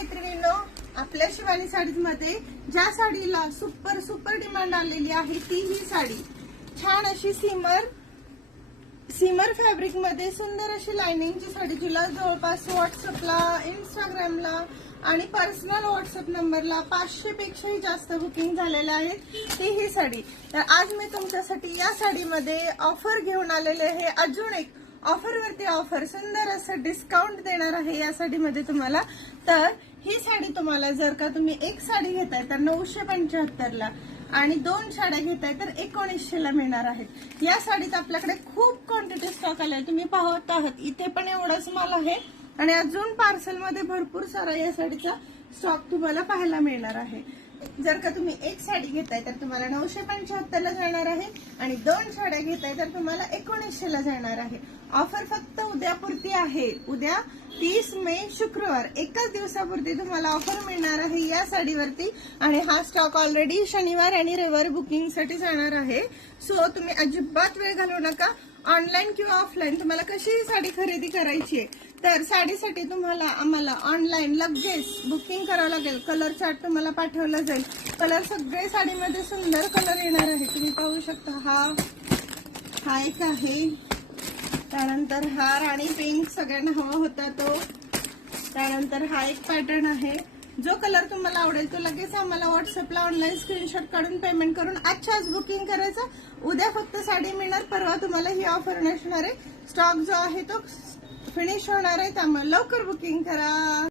मैत्रिणींनो आपल्या शिवानी साडीमध्ये ज्या साडीला सुपर सुपर डिमांड आलेली आहे ती ही साडी. छान अशी सिमर सिमर फॅब्रिकमध्ये सुंदर अशी लाइनिंगची साडी जिला जवळपास व्हॉट्सअपला इंस्टाग्रामला आणि पर्सनल व्हॉट्सअप नंबरला पाचशे पेक्षाही जास्त बुकिंग झालेलं आहे ती ही साडी. तर आज मी तुमच्यासाठी या साडीमध्ये ऑफर घेऊन आलेले आहे अजून एक ऑफर वरती ऑफर. सुंदर असं डिस्काउंट देणार आहे या साडीमध्ये तुम्हाला. तर ही साडी तुम्हाला जर का तुम्ही एक साडी घेताय तर नऊशे पंच्याहत्तरला आणि दोन साड्या घेताय तर एकोणीसशेला मिळणार आहेत. या साडीत आपल्याकडे खूप क्वांटिटी स्टॉक आलाय तुम्ही पाहत आहात. इथे पण एवढाच माल आहे. आणि अजून पार्सलमध्ये भरपूर सारा या साडीचा स्टॉक तुम्हाला पाहायला मिळणार आहे. जर का तुम्ही एक साडी घेताय तर तुम्हाला नऊशे पंच्याहत्तर ला जाणार आहे आणि दोन साड्या घेताय तर तुम्हाला एकोणीसशे ला जाणार आहे. ऑफर फक्त उद्यापुरती आहे. उद्या तीस मे शुक्रवार एकाच दिवसापुरती तुम्हाला ऑफर मिळणार आहे या साडीवरती. आणि हा स्टॉक ऑलरेडी शनिवार आणि रविवार बुकिंगसाठी जाणार आहे. सो तुम्ही अजिबात वेळ घालवू नका. ऑनलाईन किंवा ऑफलाईन तुम्हाला कशीही साडी खरेदी करायची आहे? तर साडीसाठी तुम्हाला आम्हाला ऑनलाईन लगेच बुकिंग करावं लागेल. कलर चार्ट तुम्हाला पाठवला जाईल. कलर सगळे साडीमध्ये सुंदर कलर येणार आहे. तुम्ही पाहू शकता हा हा एक आहे. त्यानंतर हा राणी पिंक सगळ्यांना हवा होता तो. त्यानंतर हा एक पॅटर्न आहे. जो कलर तुम्हाला आवडेल तो लगेच आम्हाला व्हॉट्सअपला ऑनलाईन स्क्रीनशॉट काढून पेमेंट करून आजच्या आज बुकिंग करायचं. उद्या फक्त साडी मिळणार परवा तुम्हाला ही ऑफर नसणार आहे. स्टॉक जो आहे तो फिनिश होणार आहे त्यामुळे लवकर बुकिंग करा